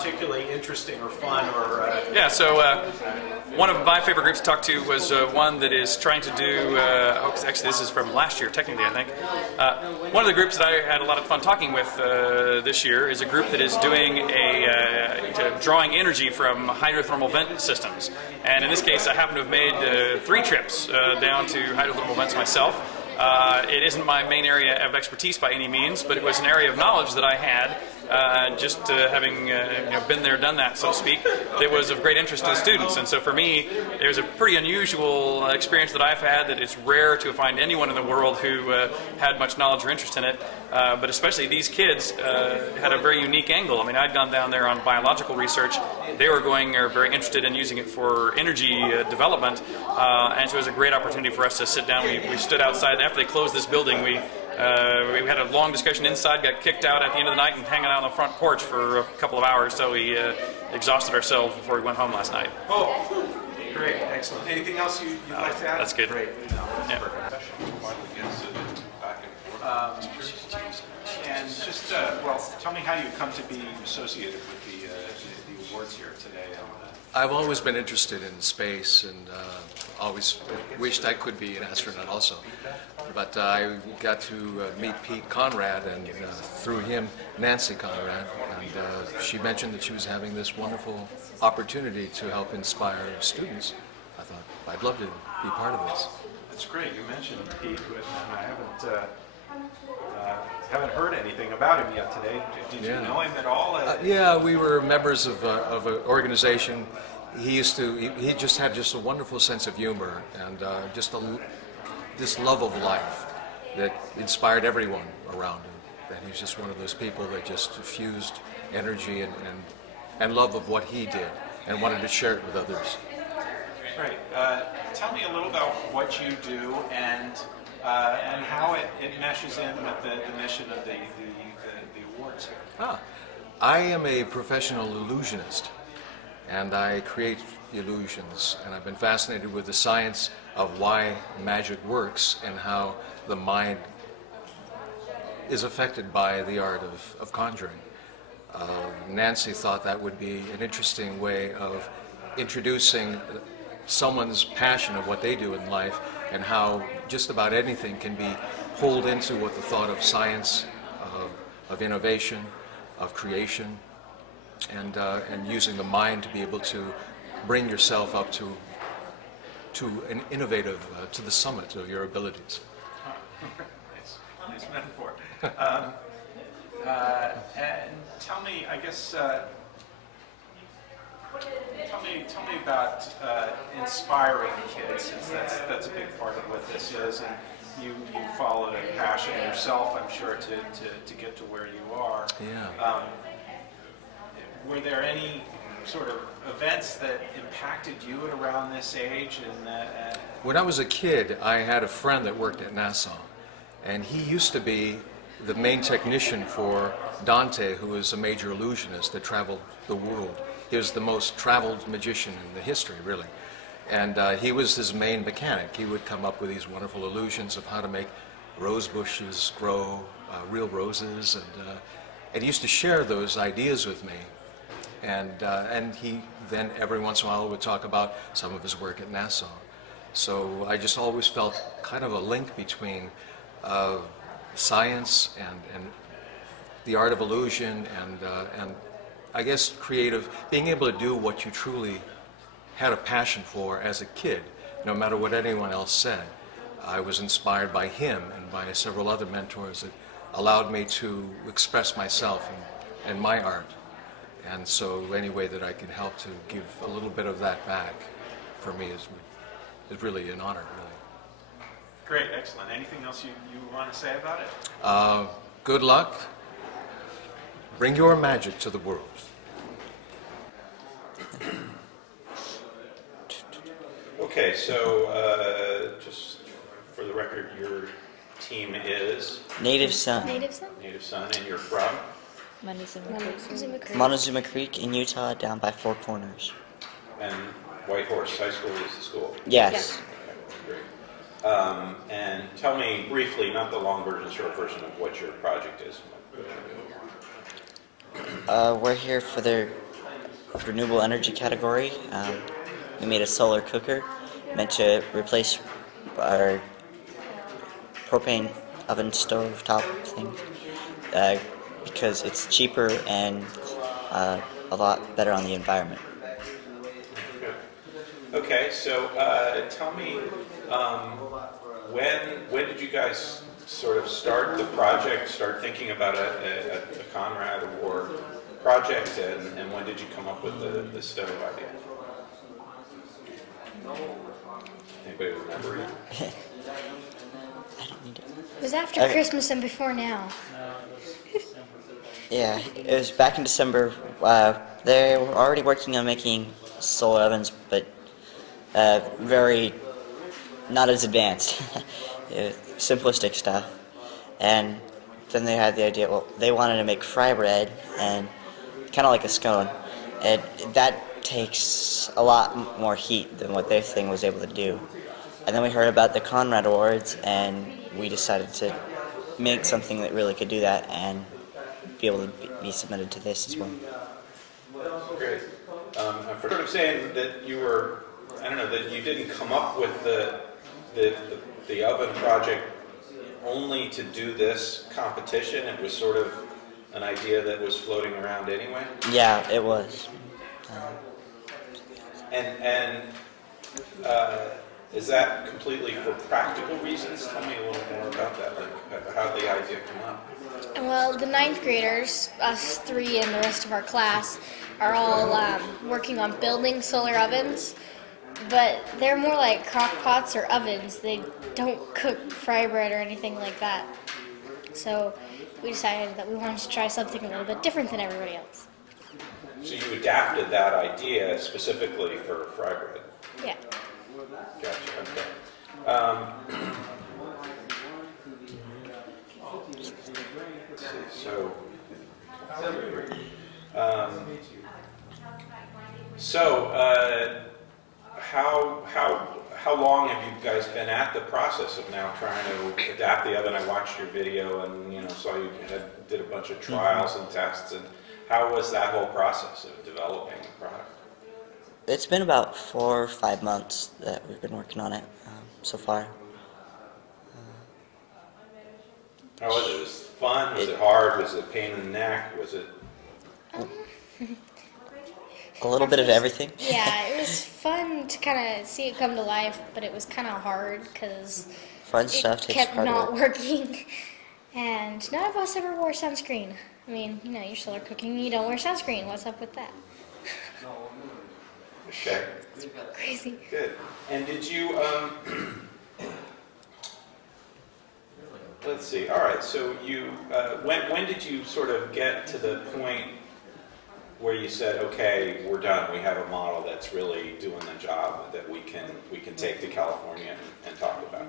particularly interesting or fun or? Yeah, so one of my favorite groups to talk to was one that is trying to do, actually this is from last year technically I think. One of the groups that I had a lot of fun talking with this year is a group that is doing drawing energy from hydrothermal vent systems. And in this case I happen to have made 3 trips down to hydrothermal vents myself. It isn't my main area of expertise by any means, but it was an area of knowledge that I had, just having been there, done that, so to speak. It was of great interest to the students, and so for me, it was a pretty unusual experience that I've had. That it's rare to find anyone in the world who had much knowledge or interest in it. But especially these kids had a very unique angle. I mean, I'd gone down there on biological research. They were very interested in using it for energy development, and so it was a great opportunity for us to sit down. We stood outside after they closed this building. We had a long discussion inside, got kicked out at the end of the night, and hanging out on the front porch for a couple of hours. So we exhausted ourselves before we went home last night. Oh, great, excellent. Anything else you'd like to add? That's good. Great. Yeah. And just, well, tell me how you come to be associated with the awards here today. I've always been interested in space and always wished I could be an astronaut also. But I got to meet Conrad, and through him, Nancy Conrad, and she mentioned that she was having this wonderful opportunity to help inspire students. I thought, I'd love to be part of this. That's great. You mentioned Pete, and I haven't heard anything about him yet today. Did you know him at all? Yeah, we were members of an organization. He just had a wonderful sense of humor and this love of life that inspired everyone around him. That he was just one of those people that just fused energy and love of what he did and wanted to share it with others. Great. Tell me a little about what you do and how it meshes in with the mission of the awards. I am a professional illusionist, and I create illusions, and I've been fascinated with the science of why magic works and how the mind is affected by the art of conjuring. Nancy thought that would be an interesting way of introducing someone's passion of what they do in life and how just about anything can be pulled into what the thought of science, of innovation, of creation, and using the mind to be able to bring yourself up to an innovative, to the summit of your abilities. Nice metaphor. And tell me, I guess, tell me about inspiring kids, since that's a big part of what this is, and you followed a passion yourself, I'm sure, to get to where you are. Yeah. Were there any sort of events that impacted you at around this age? When I was a kid, I had a friend that worked at NASA, and he used to be the main technician for Dante, who was a major illusionist that traveled the world. He was the most traveled magician in the history, really. And he was his main mechanic. He would come up with these wonderful illusions of how to make rose bushes grow, real roses, and he used to share those ideas with me. And he then every once in a while would talk about some of his work at NASA. So I just always felt kind of a link between science and the art of illusion and I guess being able to do what you truly had a passion for as a kid, no matter what anyone else said. I was inspired by him and by several other mentors that allowed me to express myself and my art. And so any way that I can help to give a little bit of that back for me is really an honor, really. Great, excellent. Anything else you want to say about it? Good luck. Bring your magic to the world. Okay, so just for the record, your team is? NativeSun. NativeSun, and you're from? Montezuma Creek in Utah, down by Four Corners. And White Horse High School is the school? Yes. Okay, great. And tell me briefly, not the long version, short version of what your project is. We're here for their renewable energy category. We made a solar cooker meant to replace our propane oven stove top thing because it's cheaper and a lot better on the environment. Okay, so tell me, when did you guys sort of start the project, start thinking about a Conrad Award project, and when did you come up with the stove idea? Anybody remember it? It was after Christmas and before now. Yeah, it was back in December. They were already working on making solar ovens, but very not as advanced, simplistic stuff. And then they had the idea, well, they wanted to make fry bread, and kind of like a scone. And that takes a lot more heat than what their thing was able to do. And then we heard about the Conrad Awards, and we decided to make something that really could do that and be able to be submitted to this as well. Great. I'm sort of saying that you were, I don't know, that you didn't come up with the oven project only to do this competition. It was sort of an idea that was floating around anyway? Yeah, it was. Is that completely for practical reasons? Tell me a little more about that. Like, how did the idea come up? Well, the 9th graders, us 3 and the rest of our class, are all working on building solar ovens, but they're more like crock pots or ovens. They don't cook fry bread or anything like that. So we decided that we wanted to try something a little bit different than everybody else. So you adapted that idea specifically for fry bread? Yeah. Gotcha, okay. How long have you guys been at the process of now trying to adapt the oven? I watched your video and saw you did a bunch of trials and tests. And how was that whole process of developing the product? It's been about 4 or 5 months that we've been working on it so far. How was it? Was it fun? Was it hard? Was it a pain in the neck? Was it? A little bit of everything. Yeah, it was fun to kind of see it come to life, but it was kind of hard because Fun stuff it takes kept hard not work. working. And none of us ever wore sunscreen. I mean, you're solar cooking, you don't wear sunscreen. What's up with that? Okay. Crazy. Good. And did you, let's see, all right, so you, when did you sort of get to the point where you said, okay, we're done, we have a model that's really doing the job that we can take to California and talk about?